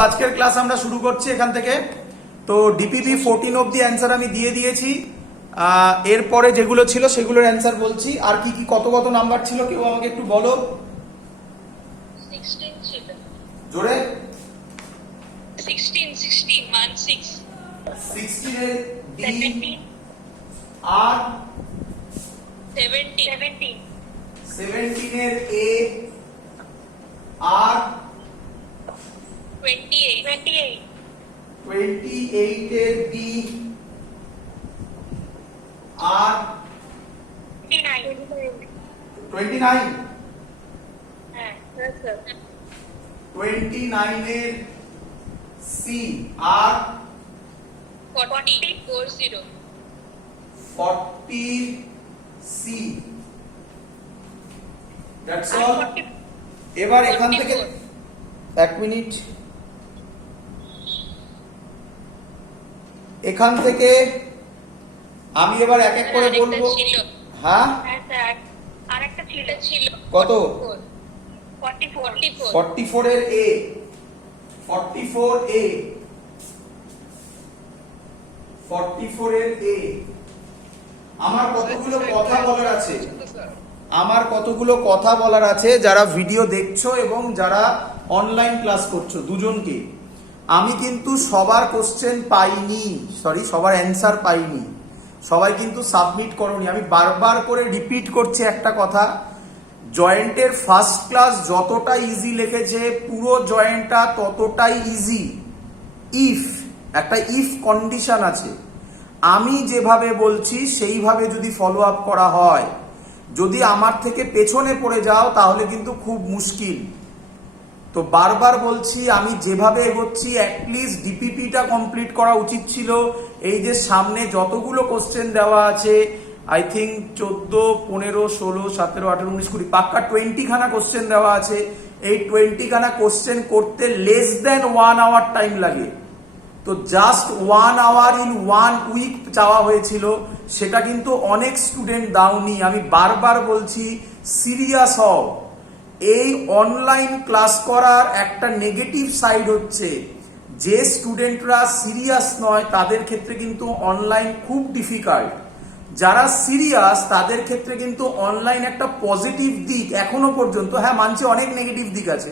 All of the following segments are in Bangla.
আজকের ক্লাস আমরা শুরু করছি এখান থেকে। তো ডিপিপি 14 অবধি অ্যান্সার আমি দিয়ে দিয়েছি। এরপরে যেগুলো ছিল সেগুলোর অ্যান্সার বলছি। আর কি কি কত কত নাম্বার ছিল কেউ আমাকে একটু বলো। 16 ছিল। জোরে 16 16 এর ডি আর 17 এর এ আর 28 এর বি আর 29 29 এর সি আর 40 সি। That's all. এবার এখান থেকে এক মিনিট, এখান থেকে আমি এবার এক এক করে বলবো। হ্যাঁ আরেকটা ছিল কত? 44 44 এর এ 44 এ 44 এর এ। আমার কতগুলো কথা বলার আছে, যারা ভিডিও দেখছো এবং যারা অনলাইন ক্লাস করছো দুজনকে। আমি কিন্তু সবার কোশ্চেন পাইনি, সবার অ্যান্সার পাইনি। সবাই কিন্তু সাবমিট করোনি। আমি বারবার করে রিপিট করছি একটা কথা, জয়েন্টের ফার্স্ট ক্লাস যতটা ইজি লিখেছে পুরো জয়েন্টটা ততটাই ইজি। একটা ইফ কন্ডিশন আছে। আমি যেভাবে বলছি সেইভাবে যদি ফলো আপ করা হয়, যদি আমার থেকে পেছনে পড়ে যাও তাহলে কিন্তু খুব মুশকিল। তো বারবার বলছি, আমি যেভাবে এগোচ্ছি অ্যাটলিস্ট ডিপিপিটা কমপ্লিট করা উচিত ছিল। এই যে সামনে যতগুলো কোশ্চেন দেওয়া আছে, আই থিঙ্ক 14, 15, 16, 17, 18, 19, 20 পাক্কা 20 খানা কোশ্চেন দেওয়া আছে। এই 20 খানা কোশ্চেন করতে লেস দেন 1 আওয়ার টাইম লাগে। তো জাস্ট 1 আওয়ার ইন 1 উইক চাওয়া হয়েছিল, সেটা কিন্তু অনেক স্টুডেন্ট দাওনি। আমি বারবার বলছি সিরিয়াস হও। এই অনলাইন ক্লাস করার একটা নেগেটিভ সাইড হচ্ছে, যে স্টুডেন্টরা সিরিয়াস নয় তাদের ক্ষেত্রে কিন্তু অনলাইন খুব ডিফিকাল্ট। যারা সিরিয়াস তাদের ক্ষেত্রে কিন্তু অনলাইন একটা পজিটিভ দিক এখনো পর্যন্ত। হ্যাঁ মানছি অনেক নেগেটিভ দিক আছে,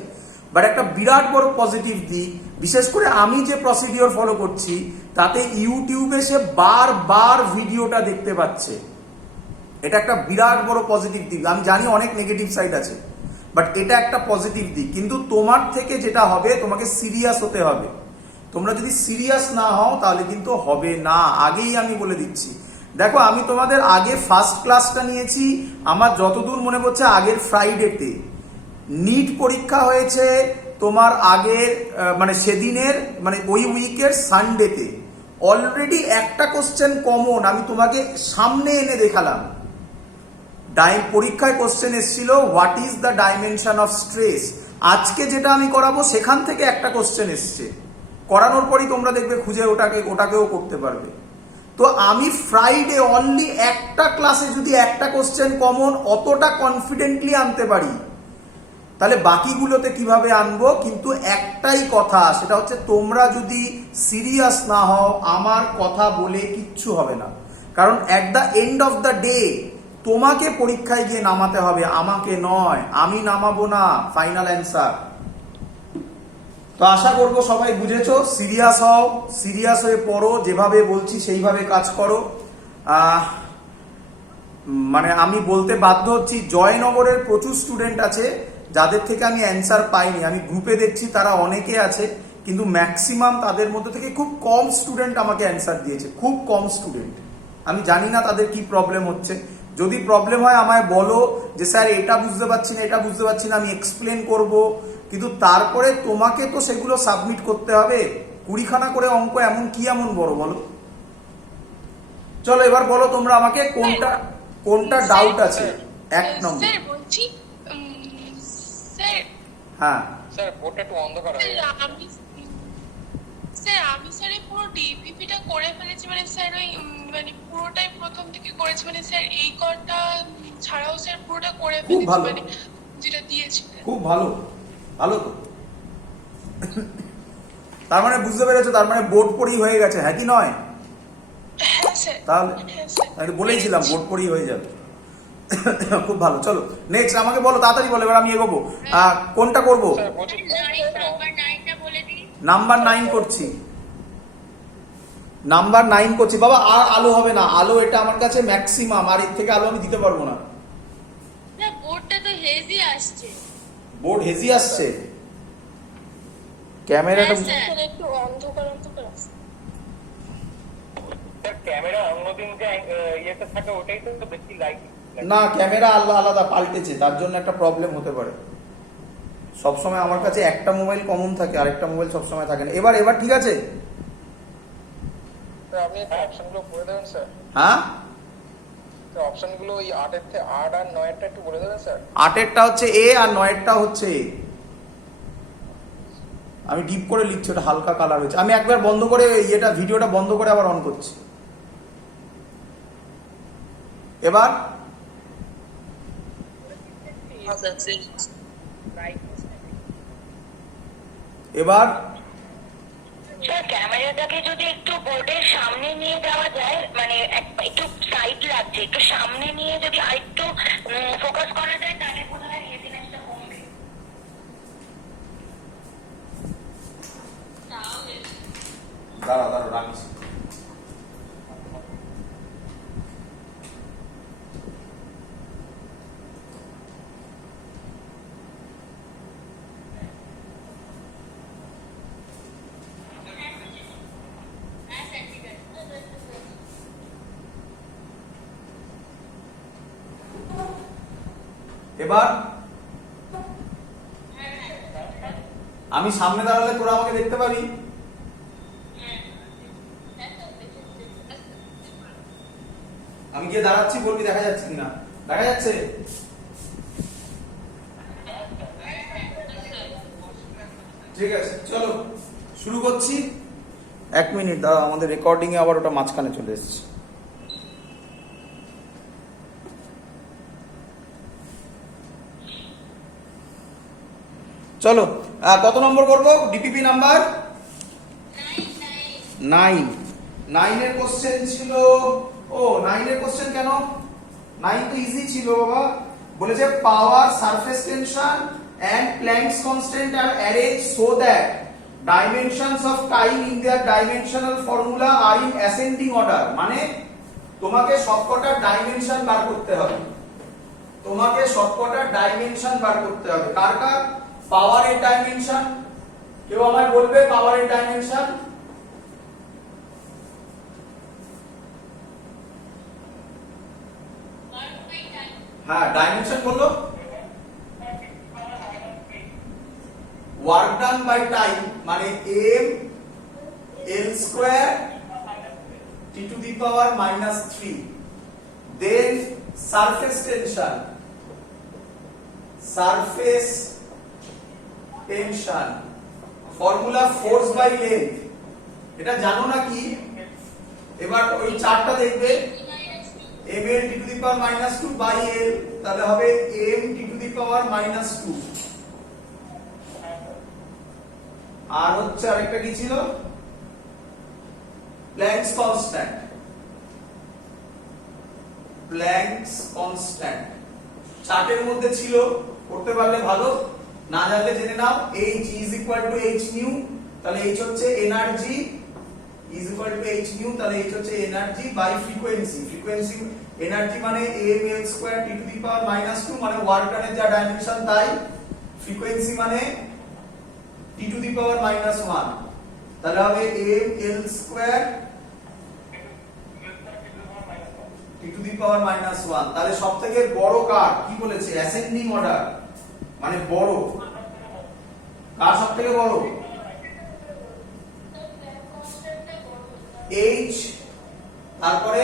বাট একটা বিরাট বড় পজিটিভ দিক। বিশেষ করে আমি যে প্রসিডিওর ফলো করছি তাতে ইউটিউবে সে বারবার ভিডিওটা দেখতে পাচ্ছে। এটা একটা বিরাট বড় পজিটিভ দিক। আমি জানি অনেক নেগেটিভ সাইড আছে, বাট এটা একটা পজিটিভ দিক। কিন্তু তোমার থেকে যেটা হবে, তোমাকে সিরিয়াস হতে হবে। তোমরা যদি সিরিয়াস না হও তাহলে কিন্তু হবে না, আগেই আমি বলে দিচ্ছি। দেখো, আমি তোমাদের আগে ফার্স্ট ক্লাসটা নিয়েছি আমার যতদূর মনে পড়ছে আগের ফ্রাইডেতে। নিট পরীক্ষা হয়েছে তোমার আগের মানে সেদিনের মানে ওই উইকের সানডেতে। অলরেডি একটা কোশ্চেন কমন আমি তোমাকে সামনে এনে দেখালাম। পরীক্ষায় কোশ্চেন এসেছিল what is the dimension of stress. আজকে যেটা আমি করাবো সেখান থেকে একটা কোশ্চেন এসছে। করানোর পরই তোমরা দেখবে খুঁজে ওটাকেও করতে পারবে। তো আমি ফ্রাইডে অনলি একটা ক্লাসে যদি একটা কোশ্চেন কমন অতটা কনফিডেন্টলি আনতে পারি, তাহলে বাকিগুলোতে কিভাবে আনবো? কিন্তু একটাই কথা, সেটা হচ্ছে তোমরা যদি সিরিয়াস না হও আমার কথা বলে কিচ্ছু হবে না। কারণ at the end of the day তোমাকে পরীক্ষায় গিয়ে নামাতে হবে, আমাকে নয়। আমি নামাবো না ফাইনাল অ্যান্সার। তো আশা করবো সবাই বুঝেছো। সিরিয়াস হও, সিরিয়াস হয়ে পড়ো, যেভাবে বলছি সেইভাবে কাজ করো। মানে আমি বলতে বাধ্য হচ্ছি, জয়নগরের প্রচুর স্টুডেন্ট আছে যাদের থেকে আমি অ্যান্সার পাইনি। আমি গ্রুপে দেখছি তারা অনেকে আছে, কিন্তু ম্যাক্সিমাম তাদের মধ্যে থেকে খুব কম স্টুডেন্ট আমাকে অ্যান্সার দিয়েছে, খুব কম স্টুডেন্ট। আমি জানি না তাদের কি প্রবলেম হচ্ছে। যদি প্রবলেম হয় আমায় বলো যে স্যার এটা বুঝতে পারছি না, এটা বুঝতে পারছি না, আমি এক্সপ্লেন করব। কিন্তু তারপরে তোমাকে তো সেগুলো সাবমিট করতে হবে। 20 খানা করে অঙ্ক এমন কি এমন বড় বলো? চলো এবার বলো তোমরা আমাকে কোনটা ডাউট আছে। 1 নম্বর স্যার বলছি, স্যার হ্যাঁ স্যার বোর্ডটা একটু অন্ধকার হয়ে গেছে। আমি স্যার এই পুরো ডিপিপিটা করে ফেলেছি। মানে স্যার ওই মানে পুরোটাই প্রথম থেকে করেছি। মানে স্যার এই কটা ছাড়াও স্যার পুরোটা করে খুব ফেলেছি, ভালো। মানে যেটা দিয়েছি। খুব ভালো, ভালো তো। তার মানে বুঝতে পেরেছো, তার মানে বোর্ড পড়েই হয়ে গেছে, হ্যাঁ কি নয়? হ্যাঁ স্যার। তাহলে হ্যাঁ স্যার। আমি তো বলেইছিলাম বোর্ড পড়েই হয়ে যাবে। খুব ভালো, চলো নেক্সট আমাকে বলো, তাড়াতাড়ি বলো, এবার আমি এগোবো। কোনটা করব? স্যার বলছি নাম্বার 9 করছি, নাম্বার 9 করছি। বাবা আর আলো হবে না, আলো এটা আমার কাছে ম্যাক্সিমাম, আর এর থেকে আলো আমি দিতে পারবো না। না বোর্ডটা তো হেজি আসছে। বোর্ড হেজি আসছে, ক্যামেরাটা হ্যাঁ, স্যার। স্যার একটু অন্ধকার অন্ধকার আছে। স্যার ক্যামেরা অন্যদিন যে ইয়েতে থাকে ওটাই তো বেশি লাইট। না, ক্যামেরা আলাদা আলাদা পাল্টেছে, তার জন্য একটা প্রবলেম হতে পারে। সবসময় আমার কাছে একটা মোবাইল কমন থাকে, আরেকটা মোবাইল সবসময় থাকে না। এবার এবার ঠিক আছে? স্যার আপনি অপশনগুলো বলে দেবেন স্যার। হ্যাঁ, স্যার অপশনগুলো ওই 8 আর 9 একটু বলে দেবেন স্যার। 8এরটা হচ্ছে এ আর 9এরটা হচ্ছে এ। আমি ডিপ করে লিখছি, ওটা হালকা কালার হয়েছে। আমি একবার বন্ধ করে এটা ভিডিওটা বন্ধ করে আবার অন করছি। এবার এবার স্যার ক্যামেরাটাকে যদি একটু বোর্ডের সামনে নিয়ে যাওয়া যায়, মানে একটু সাইড লাগছে, একটু সামনে নিয়ে যদি আরেকটু ফোকাস করা যায় তাহলে বোধ হয় হেভিনেসটা কমবে। দাঁড়া দাঁড়া রাখছি। এবার আমি সামনে দাঁড়ালে তোরা আমাকে দেখতে পাবি। আমি গিয়ে দাঁড়াচ্ছি, বলবি দেখা যাচ্ছে কিনা। দেখা যাচ্ছে? ঠিক আছে, চলো শুরু করছি। 1 মিনিট দাঁড়া, আমাদের রেকর্ডিং এ আবার ওটা মাঝখানে চলে এসেছে। চলো কত নম্বর করব? DPP number 9। 9 এর কোশ্চেন ছিল, ও 9 এর কোশ্চেন কেন? 9 তো ইজি ছিল বাবা। বলেছে power, surface tension and Planck's constant are arranged so that dimensions of time in their dimensional formula are in ascending order। মানে তোমাকে সবকটা ডাইমেনশন বার করতে হবে, তোমাকে সবকটা ডাইমেনশন বার করতে হবে। কার কার? পাওয়ারের ডাইমেনশন, কেউ আমায় বলবে পাওয়ারের ডাইমেনশন? হ্যাঁ, ডাইমেনশন বলো। ওয়ার্ক ডান বাই টাইম মানে m l square t to the power -3। Then surface tension, surface tension formula force by length, এটা জানো নাকি? এবার ওই চারটা দেখবে, ml t to the power -2 by l, তাহলে হবে m t to the power -2। আর হচ্ছে আরেকটা কি ছিল? প্ল্যাঙ্কস কনস্ট্যান্ট, প্ল্যাঙ্কস কনস্ট্যান্ট চার্টের মধ্যে ছিল, করতে পারলে ভালো, না জানলে জেনে নাও। h is equal to h nu, তাহলে h হচ্ছে energy, is equal to h nu, তাহলে h হচ্ছে energy by frequency. Frequency energy মানে m l square t to the power -2 মানে ওয়ার্ক ডানের যা ডাইমেনশন তাই। ফ্রিকোয়েন্সি মানে t টু দি পাওয়ার -1, তাহলে হবে m l square t to the power -1। তাহলে সবথেকে বড় কার? কি বলেছে? অ্যাসেন্ডিং অর্ডার মানে বড়। কার সবথেকে বড়? h, তারপরে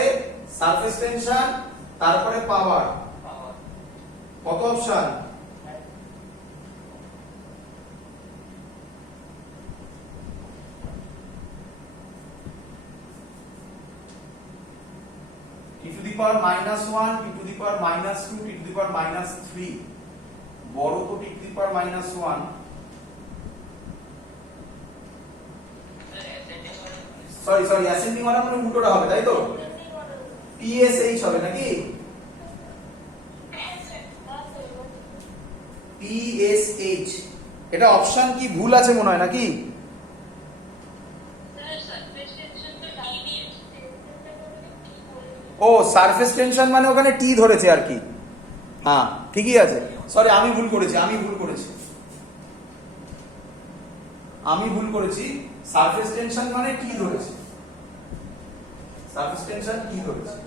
সারফেস টেনশন, তারপরে পাওয়ার। কত option? t to the power -1, t to the power -2, t to the power -3। বড় তো t to the power -1। Sorry ascending order মানে উল্টোটা হবে, তাই তো? PSH হবে নাকি? PSH, এটা অপশন কি ভুল আছে মনে হয় নাকি? ও সারফেস টেনশন মানে ওখানে টি ধরেছে আর কি। হ্যাঁ ঠিকই আছে, সরি আমি ভুল করেছি সারফেস টেনশন মানে টি ধরেছে, সারফেস টেনশন টি ধরেছে।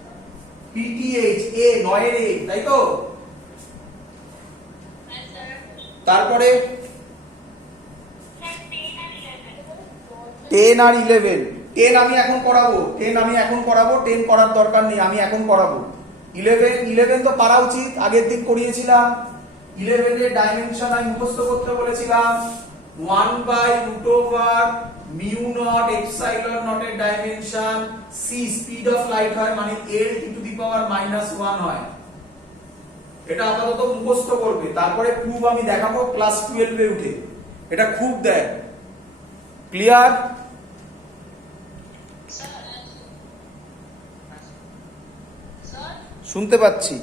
PTH এ 9 এর এ, তাই তো? তারপরে 10 আর 11, 10 আমি এখন করাবো, 10 করার দরকার নেই, আমি এখন করাবো। 11 তো পারা উচিত, আগের দিন করিয়েছিলাম। 11 এর ডাইমেনশন আমি মুখস্থ করতে বলেছিলাম, 1/√μ0 এপসাইলন নট এর dimension, c speed of light হয় মানে l (-1) হয়। এটা আপাতত মুখস্থ করবে, তারপরে প্রুফ আমি দেখাবো ক্লাস 12 এ উঠে। এটা খুব দেয়। ক্লিয়ার? শুনতে পাচ্ছি।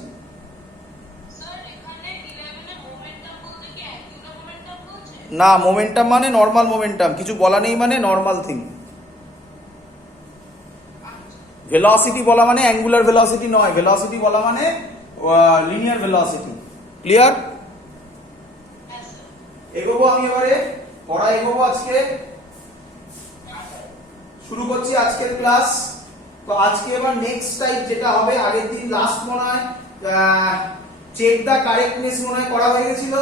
না, মোমেন্টাম মানে নর্মাল মোমেন্টাম, কিছু বলা নেই মানে নর্মাল থিং। ভেলোসিটি বলা মানে অ্যাঙ্গুলার ভেলোসিটি নয়, ভেলোসিটি বলা মানে লিনিয়ার ভেলোসিটি। ক্লিয়ার? এগোবো আমি এবারে, পড়া এগোবো আজকে। শুরু করছি আজকের ক্লাস। তো আজকে এবার নেক্সট টাইপ যেটা হবে, আগের দিন লাস্ট মনে হয় চেক দা কারেক্টনেস মনে হয় করা হয়ে গেছিল।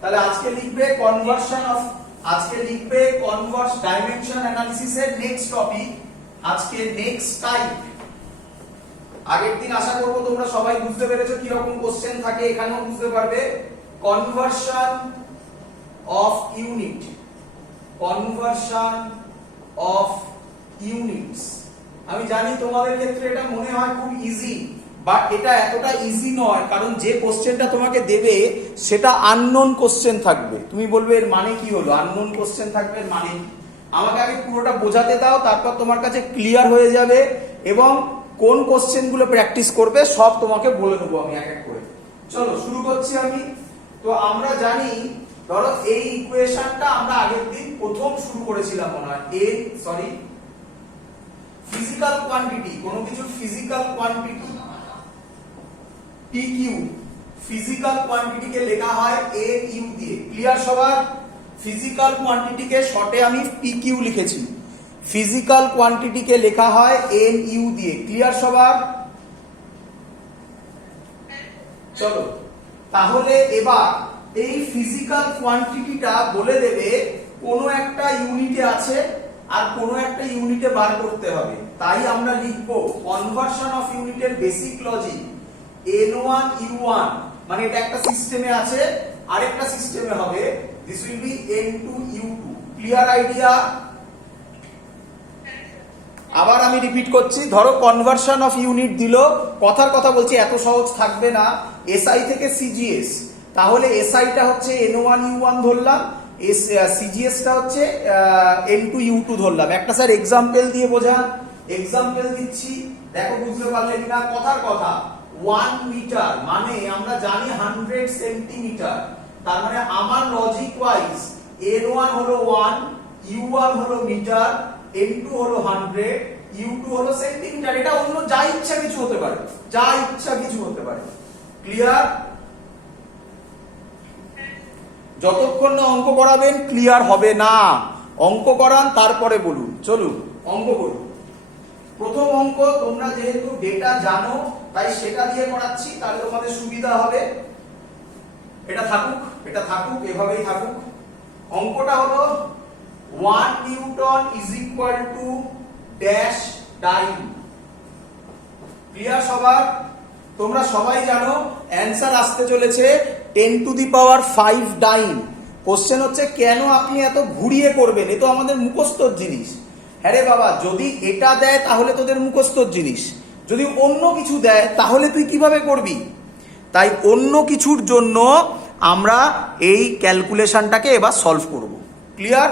তাহলে আজকে লিখবে ডাইমেনশন অ্যানালিসিসের নেক্সট টপিক, আজকে নেক্সট টাইপ। আগের দিন আশা করব তোমরা সবাই বুঝতে পেরেছো কি রকম কোশ্চেন থাকে, এখানেও বুঝতে পারবে। Conversion of units. আমি জানি তোমাদের ক্ষেত্রে এটা মনে হয় খুব ইজি, বাট এটা এতটা ইজি নয়, কারণ যে কোশ্চেনটা তোমাকে দেবে সেটা আননোন কোশ্চেন থাকবে। তুমি বলবে এর মানে কি হলো, আননোন কোশ্চেন থাকবে এর মানে? আমাকে আগে পুরোটা বোঝাতে দাও, তারপর তোমার কাছে ক্লিয়ার হয়ে যাবে, এবং কোন কোশ্চেনগুলো প্র্যাকটিস করবে সব তোমাকে বলে দেবো আমি এক এক করে। চলো শুরু করছি আমি। তো আমরা জানি, ধরো এই ইকুয়েশনটা আমরা আগের দিন প্রথম শুরু করেছিলাম মনে হয়। ফিজিক্যাল কোয়ান্টিটি, কোনো কিছুর ফিজিক্যাল কোয়ান্টিটি PQ, ফিজিক্যাল কোয়ান্টিটিকে লেখা হয় AU দিয়ে। ক্লিয়ার সবার? ফিজিক্যাল কোয়ান্টিটিকে শর্টে আমি PQ লিখেছি, ফিজিক্যাল কোয়ান্টিটিকে লেখা হয় NU দিয়ে। ক্লিয়ার সবার? চলো তাহলে এবার এই ফিজিক্যাল কোয়ান্টিটিটা বলে দেবে কোনো একটা ইউনিটে আছে আর কোনো একটা ইউনিটে বার করতে হবে। তাই আমরা লিখব কনভার্সন অফ ইউনিটের বেসিক লজিক N1 U1, মানে এটা একটা সিস্টেমে আছে, আরেকটা সিস্টেমে হবে, this will be N2 U2। Clear idea? আবার আমি রিপিট করছি, ধরো কনভার্সন অফ ইউনিট দিল, কথার কথা বলছি, এত সহজ থাকবে না। SI থেকে CGS, তাহলে SI টা হচ্ছে N1 U1 ধরলাম, CGS টা হচ্ছে N2 U2 ধরলাম। একটা স্যার এক্সাম্পল দিয়ে বোঝান। এক্সাম্পল দিচ্ছি, দেখো বুঝতে পারলে কিনা। কথার কথা, 1 মিটার মানে আমরা জানি 100 সেন্টিমিটার। তার মানে আমার লজিক ওয়াইজ N1 হলো 1, U1 হলো মিটার, N2 হলো 100, U2 হলো সেন্টিমিটার। এটা অন্য যা ইচ্ছা কিছু হতে পারে, ক্লিয়ার? যতক্ষণ না অঙ্ক করাবেন ক্লিয়ার হবে না। অঙ্ক করান তারপরে বলুন। চলুন অঙ্ক করুন। প্রথম অঙ্ক, তোমরা যেহেতু ডেটা জানো তাই সেটা দিয়ে করাচ্ছি, তাহলে তোমাদের সুবিধা হবে। এটা থাকুক, এভাবেই থাকুক। অঙ্কটা হলো 1 newton is equal to dash dyne. Clear সবার? তোমরা সবাই জানো অ্যান্সার আসতে চলেছে 10⁵ ডাইন। কোশ্চেন হচ্ছে কেন আপনি এত ঘুরিয়ে করবেন, এ তো আমাদের মুখস্থর জিনিস। হ্যাঁ রে বাবা, যদি এটা দেয় তাহলে তোদের মুখস্থর জিনিস, যদি অন্য কিছু দেয় তাহলে তুই কিভাবে করবি? তাই অন্য কিছুর জন্য আমরা এই ক্যালকুলেশনটাকে এবার সলভ করব। ক্লিয়ার?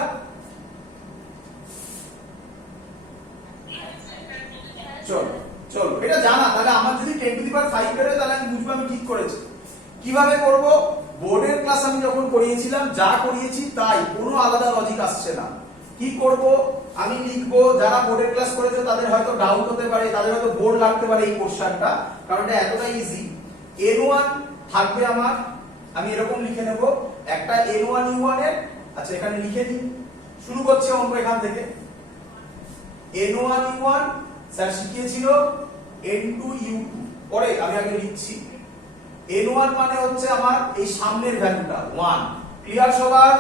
চলো চলো, এটা জানা, তাহলে আমার যদি 10 টু দি পাওয়ার 5 বেরোয় তাহলে আমি বুঝবো আমি ঠিক করেছি। কিভাবে করব? বোর্ডের ক্লাস আমি যখন করিয়েছিলাম যা করিয়েছি তাই, কোনো আলাদা লজিক আসছে না। কি করব? আমি লিখবো, যারা বোর্ডের ক্লাস করেছে তাদের হয়তো ডাউট হতে পারে, তাদের হয়তো বোর্ড লাগতে পারে এই কোশ্চেনটা, কারণ এটা এতটা ইজি। n1 থাকবে আমার, আমি এরকম লিখে নেব একটা n1 u1 এর, আচ্ছা এখানে লিখে দিই, শুরু করছি অঙ্ক এখান থেকে। n1 u1 sir শিখিয়েছিল n2 u2, পরে আমি আগে লিখছি n1 মানে হচ্ছে আমার এই সামনের ভ্যালুটা 1। ক্লিয়ার সবার?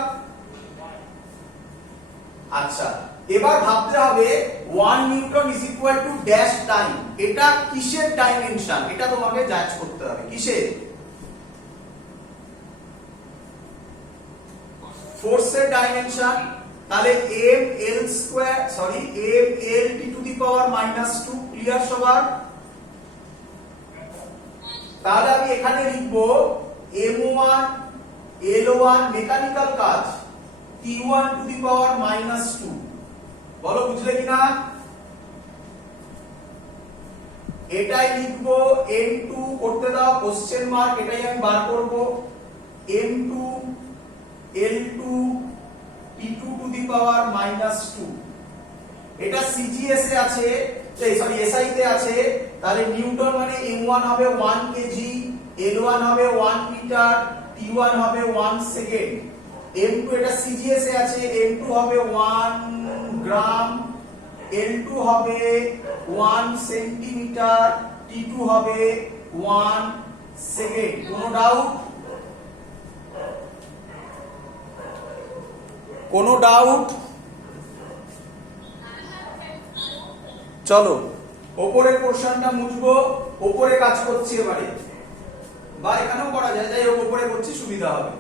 আচ্ছা, এবার ভাবতে হবে 1 newton is equal to dash time, এটা কিসের ডাইমেনশন, এটা তোমাকে জাজ করতে হবে। কিসের? ফোর্সের ডাইমেনশন। তাহলে m l square, sorry m l t to the power -2। Clear সবার? তাহলে আমি এখানে লিখব m1 l1 মেকানিক্যাল কাজ t1 টু দি পাওয়ার -2। বলো বুঝলে কিনা? এটাই লিখব m2, করতে দাও কোশ্চেন মার্ক, এটাই আমি বার করব m2 l2 t2 two the power -2। এটা সিজিএস এ আছে, সরি এসআই তে আছে। তাহলে নিউটন মানে m1 হবে 1 কেজি, l1 হবে 1 মিটার, t1 হবে 1 সেকেন্ড। m2 এটা সিজিএস এ আছে, m2 হবে 1 গ্রাম, l2 হবে 1 সেন্টিমিটার, t2 হবে 1 সেকেন্ড। কোনো ডাউট? কোনো ডাউট? চলো ওপরের পোরশনটা মুছবো, ওপরে কাজ করছি এবারে, বা এখানেও করা যায়, যাই হোক ওপরে করছি সুবিধা হবে।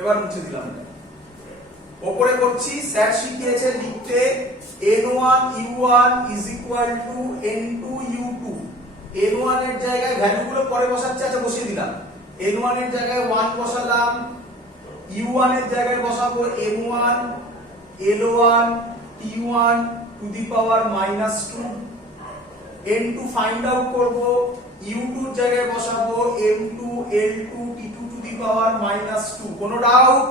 এবার মুছে দিলাম এটা, ওপরে করছি। স্যার শিখিয়েছে লিখতে n1 u1 is equal two n2 u2। n1 এর জায়গায় ভ্যালুগুলো পরে বসাচ্ছি, আচ্ছা বসিয়ে দিলাম। n1 এর জায়গায় 1 বসালাম, u1 এর জায়গায় বসাবো m1 l1 t1 two the power -2। n2 find out করব, u2 এর জায়গায় বসাবো m2 l2 t2 two the power -2। কোনো ডাউট?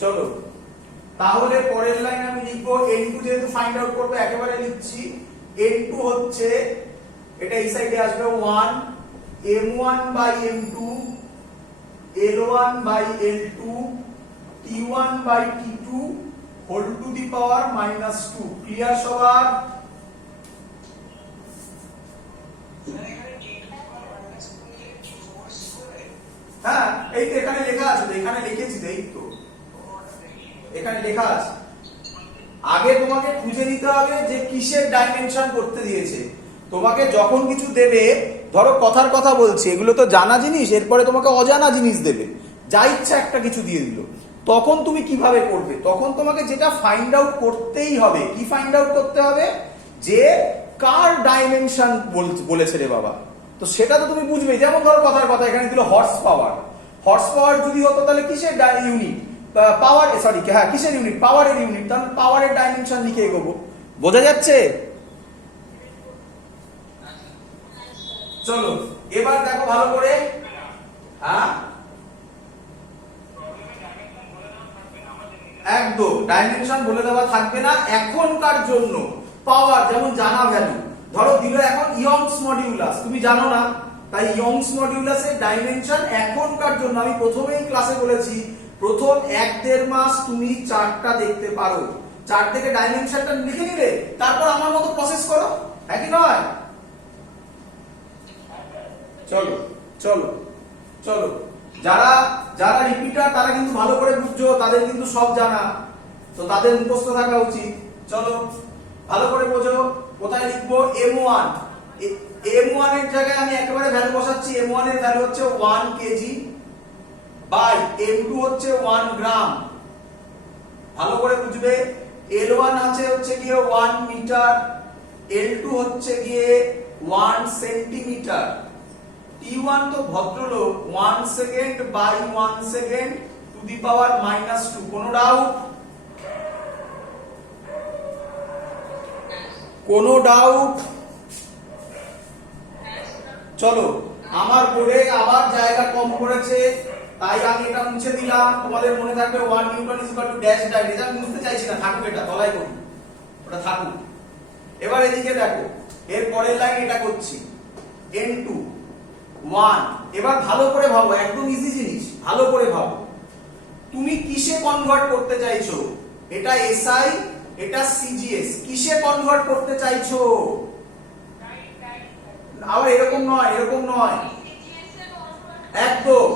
চলো তাহলে পরের লাইন আমি লিখবো n2 যেহেতু ফাইন্ড আউট করব একেবারে লিখছি। n2 হচ্ছে, এটা এই সাইডে আসবে 1 m1 by m2 l1 by l2 t1 by t2 whole to the power -2। Clear সবার? হ্যাঁ এই তো এখানে লেখা আছে, এখানে লিখেছি, এই তো এখানে লেখা আছে। আগে তোমাকে খুঁজে নিতে হবে যে কিসের ডাইমেনশন করতে দিয়েছে। তোমাকে যখন কিছু দেবে, ধরো কথার কথা বলছি, এগুলো তো জানা জিনিস, এরপরে তোমাকে অজানা জিনিস দেবে, যা ইচ্ছা একটা কিছু দিয়ে দিল, তখন তুমি কিভাবে করবে? তখন তোমাকে যেটা ফাইন্ড আউট করতেই হবে। কি ফাইন্ড আউট করতে হবে? যে কার ডাইমেনশন বলেছে রে বাবা, তো সেটা তো তুমি বুঝবে। যেমন ধরো কথার কথা এখানে দিল হর্স পাওয়ার, হর্স পাওয়ার যদি হতো তাহলে কিসের ইউনিট? পাওয়ার, সরি হ্যাঁ কিসের ইউনিট? পাওয়ারের ইউনিট, তাহলে পাওয়ারের ডাইমেনশন লিখে এগোবো। বোঝা যাচ্ছে? চলো এবার দেখো ভালো করে, হ্যাঁ একদম ডাইমেনশন বলে দেওয়া থাকবে না এখনকার জন্য। পাওয়ার যেমন জানা ভ্যালু, ধরো দিল এখন ইয়ংস মডিউলাস, তুমি জানো না, তাই ইয়ংস মডিউলাসের ডাইমেনশন এখনকার জন্য। আমি প্রথমেই ক্লাসে বলেছি প্রথম 1-1.5 মাস তুমি চার্টটা দেখতে পারো, চার্ট থেকে ডাইমেনশনটা লিখে নিলে তারপর আমার মতো প্রসেস করো, হ্যাঁ কি নয়? চলো চলো চলো, যারা যারা রিপিটার তারা কিন্তু ভালো করে বুঝছো, তাদের কিন্তু সব জানা, তো তাদের মুখস্থ থাকা উচিত। চলো ভালো করে বোঝো, কোথায় লিখবো? m1, m1 এর জায়গায় আমি একেবারে ভ্যালু বসাচ্ছি। m1 এর ভ্যালু হচ্ছে 1 কেজি বাই m2 হচ্ছে 1 গ্রাম। ভালো করে বুঝবে, l1 আছে হচ্ছে গিয়ে 1 মিটার, l2 হচ্ছে গিয়ে 1 সেন্টিমিটার, T1 তো ভদ্রলোক 1 second by 1 second to the power -2। কোনো ডাউট? কোনো ডাউট? চলো, আমার বোর্ডে আবার জায়গা কম পড়েছে, তাই আমি এটা মুছে দিলাম। তোমাদের মনে থাকবে 1 newton is equal to dash dyne. এটা আমি মুছতে চাইছি না, থাকুক, এটা তলায় করুন, ওটা থাকুক। এবার এদিকে দেখো, এর পরের লাইন এটা করছি, n2 1। এবার ভালো করে ভাবো, একদম ইজি জিনিস, ভালো করে ভাবো। তুমি কিসে কনভার্ট করতে চাইছো? এটা এসআই, এটা সিজিএস, কিসে কনভার্ট করতে চাইছো? আবার এরকম নয়, এরকম নয়, একদম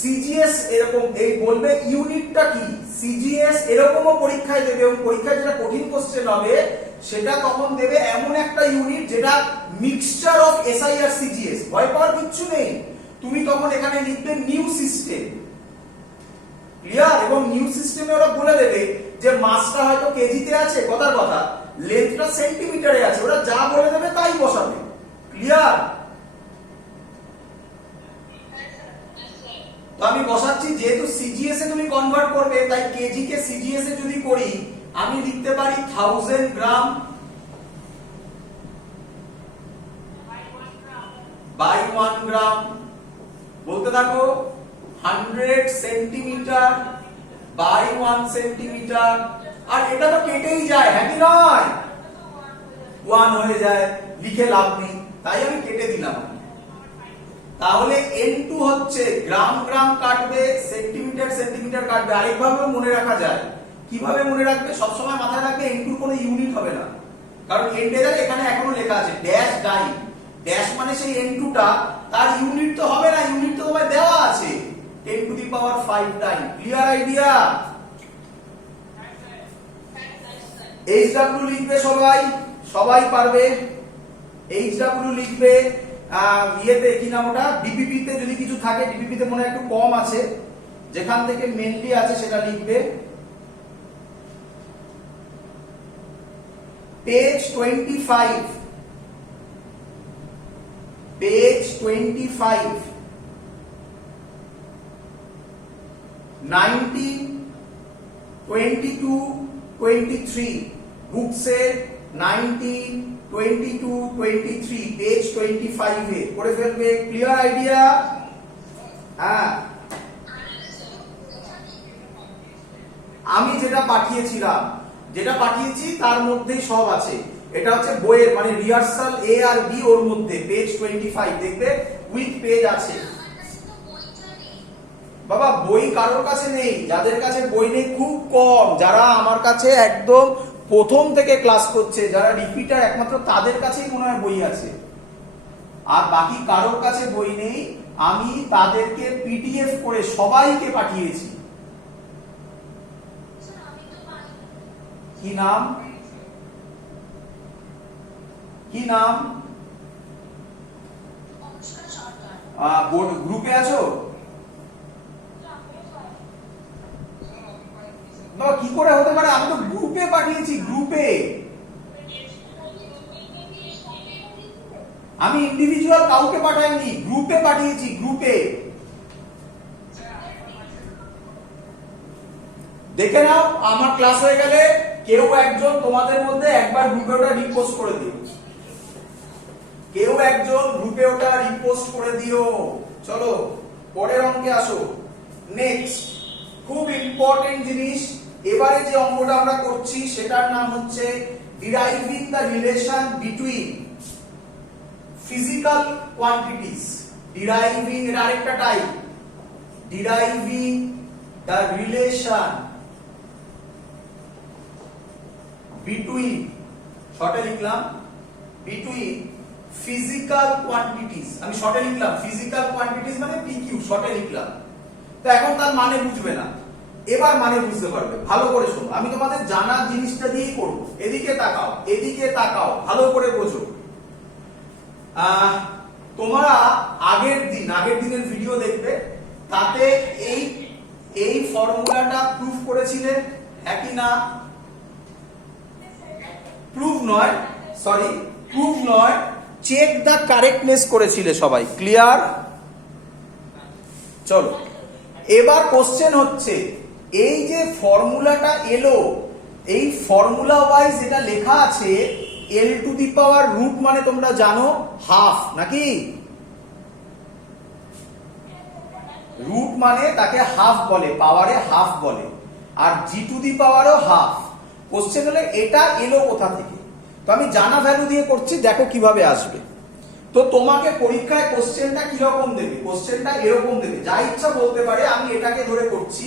সিজিএস এরকম এই বলবে ইউনিটটা কি। সিজিএস এরকমও পরীক্ষায় দেবে, এবং পরীক্ষায় যেটা কঠিন কোশ্চেন হবে সেটা তখন দেবে এমন একটা ইউনিট যেটা মিক্সচার অফ এসআই আর সিজিএস। ভয় পাওয়ার কিচ্ছু নেই, তুমি তখন এখানে লিখবে নিউ সিস্টেম। ক্লিয়ার? এবং নিউ সিস্টেমে ওরা বলে দেবে যে মাসটা হয়তো কেজিতে আছে, কথার কথা, লেন্থটা সেন্টিমিটারে আছে, ওরা যা বলে দেবে তাই বসাবে। ক্লিয়ার? তো আমি বসাচ্ছি, যেহেতু সিজিএস এ তুমি কনভার্ট করবে, তাই কেজি কে সিজিএস এ যদি করি, আমি লিখতে পারি 1000 গ্রাম বাই 1 গ্রাম। বলতে থাকো, 100 সেন্টিমিটার বাই 1 সেন্টিমিটার। আর এটা তো কেটেই যায়, হ্যাঁ কি নয়? 1 হয়ে যায়, লিখে লাভ নেই, তাই আমি কেটে দিলাম। তাহলে n2 হচ্ছে গ্রাম গ্রাম কাটবে, সেন্টিমিটার সেন্টিমিটার কাটবে। আরেকভাবেও মনে রাখা যায়। কিভাবে মনে রাখবে? সবসময় মাথায় রাখবে n2 কোনো ইউনিট হবে না, কারণ এন্ডেজার এখানে এখনো লেখা আছে ড্যাশ ডাই। ড্যাশ মানে সেই n2 টা, তার ইউনিট তো হবে না, ইউনিট তো তোমায় দেওয়া আছে 10 two the power 5 time. Clear idea? HW লিখবে সবাই, সবাই পারবে। HW লিখবে ইয়েতে, কি নাম ওটা, ডিপিপি তে যদি কিছু থাকে, ডিপিপি তে মনে হয় একটু কম আছে, যেখান থেকে মেনলি আছে সেটা লিখবে। পেজ 25, পেজ 25, 19, 22, 23 বুকসে 19, 22, 23 পেজ 25 এ করে ফেলবে। Clear idea? হ্যাঁ, আমি যেটা পাঠিয়েছি তার মধ্যেই সব আছে। এটা হচ্ছে বইয়ের, মানে রিহার্সাল এ আর বি, ওর মধ্যে পেজ 25 দেখবে উইথ পেজ আছে। বাবা বই কারোর কাছে নেই, যাদের কাছে বই নেই খুব কম, যারা আমার কাছে একদম প্রথম থেকে ক্লাস করছে, যারা রিপিটার, একমাত্র তাদের কাছেই মনে হয় বই আছে, আর বাকি কারোর কাছে বই নেই। আমি তাদেরকে পিডিএফ করে সবাইকে পাঠিয়েছি। কি নাম? কি নাম? বোর্ড গ্রুপে আছো? বাবা কি করে হতে পারে? আমি তো গ্রুপে পাঠিয়েছি, গ্রুপে। আমি ইন্ডিভিজুয়াল কাউকে পাঠাইনি, গ্রুপে পাঠিয়েছি, গ্রুপে। দেখে নাও, আমার ক্লাস হয়ে গেলে কেউ একজন তোমাদের মধ্যে একবার গ্রুপে ওটা রিপোস্ট করে দিও, কেউ একজন গ্রুপে ওটা রিপোস্ট করে দিও। চলো পরের অঙ্কে আসো। নেক্সট, খুব ইম্পর্টেন্ট জিনিস, এবারে যে অঙ্কটা আমরা করছি সেটার নাম হচ্ছে ডিরাইভিং the relation between physical quantities. ডিরাইভিং এর আরেকটা টাইপ, ডিরাইভিং দ্য রিলেশন বিটুইন, শর্টে লিখলাম বিটুইন ফিজিক্যাল কোয়ান্টিটিস। আমি শর্টে লিখলাম ফিজিক্যাল কোয়ান্টিটিস মানে পিকিউ, শর্টে লিখলাম। তো এখন তার মানে বুঝবে না, এবার মানে বুঝতে পারবে। ভালো করে শোনো, আমি তোমাদের জানার জিনিসটা দিয়েই করব। এদিকে তাকাও, এদিকে তাকাও, ভালো করে বোঝো। তোমরা আগের দিনের ভিডিও দেখবে, তাতে এই ফর্মুলাটা প্রুফ করেছিলে, হ্যাঁ কি না? প্রুফ নয়, চেক দ্য কারেক্টনেস করেছিলে সবাই, ক্লিয়ার? চলো এবার কোশ্চেন হচ্ছে, এই যে ফর্মুলাটা এলো, এই ফর্মুলা ওয়াইজ এটা লেখা আছে L two the power root মানে তোমরা জানো হাফ, নাকি? রুট মানে তাকে হাফ বলে, পাওয়ারে হাফ বলে, আর জি টু দি পাওয়ারও হাফ। কোশ্চেন হলে এটা এলো কোথা থেকে? তো আমি জানা ভ্যালু দিয়ে করছি, দেখো কিভাবে আসবে। তো তোমাকে পরীক্ষায় কোশ্চেনটা কিরকম দেবে? কোশ্চেনটা এরকম দেবে, যা ইচ্ছা বলতে পারে, আমি এটাকে ধরে করছি।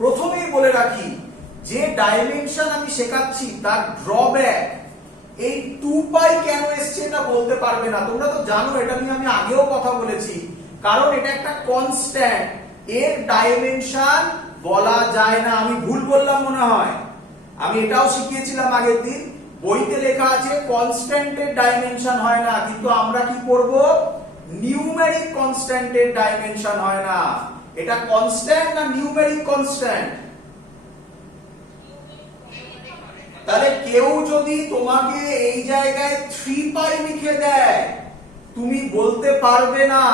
প্রথমেই বলে রাখি, যে ডাইমেনশন আমি শেখাচ্ছি তার ড্রব্যাক, এই 2 পাই কেন এসছে এটা বলতে পারবে না। তোমরা তো জানো, এটা নিয়ে আমি আগেও কথা বলেছি, কারণ এটা একটা কনস্ট্যান্ট, এর ডাইমেনশন বলা যায় না। আমি ভুল বললাম মনে হয়, আমি এটাও শিখিয়েছিলাম আগের দিন, বইতে লেখা আছে কনস্ট্যান্টের ডাইমেনশন হয় না, কিন্তু আমরা কি করব, নিউমেরিক কনস্ট্যান্টের ডাইমেনশন হয় না। এটা কনস্ট্যান্ট না নিউমেরিক কনস্ট্যান্ট? তাহলে কেউ যদি তোমাকে এই জায়গায় 3 পাই লিখে দেয়, তুমি বলতে পারবে না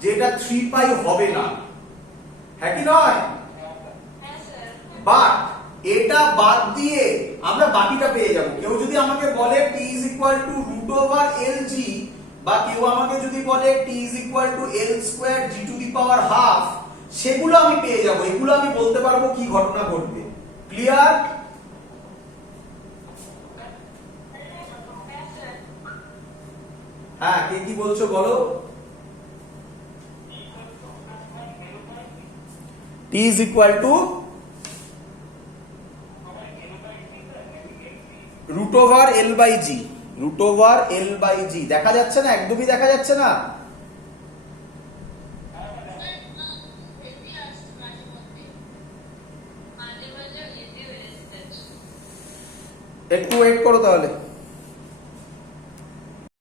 যে এটা 3 পাই হবে না, হ্যাঁ কি নয়? বাট এটা বাদ দিয়ে আমরা বাকিটা পেয়ে যাব। কেউ যদি আমাকে বলে t is equal to root over lg, বা কেউ আমাকে যদি বলে t is equal to l square g to the power half, সেগুলো আমি পেয়ে যাব। এগুলো আমি বলতে পারবো কি ঘটনা ঘটবে। ক্লিয়ার? হ্যাঁ, কে কি বলছো বলো? t is equal to root over l by g, root over l by g। দেখা যাচ্ছে না? একদমই দেখা যাচ্ছে না। একটু ওয়েট করো তাহলে।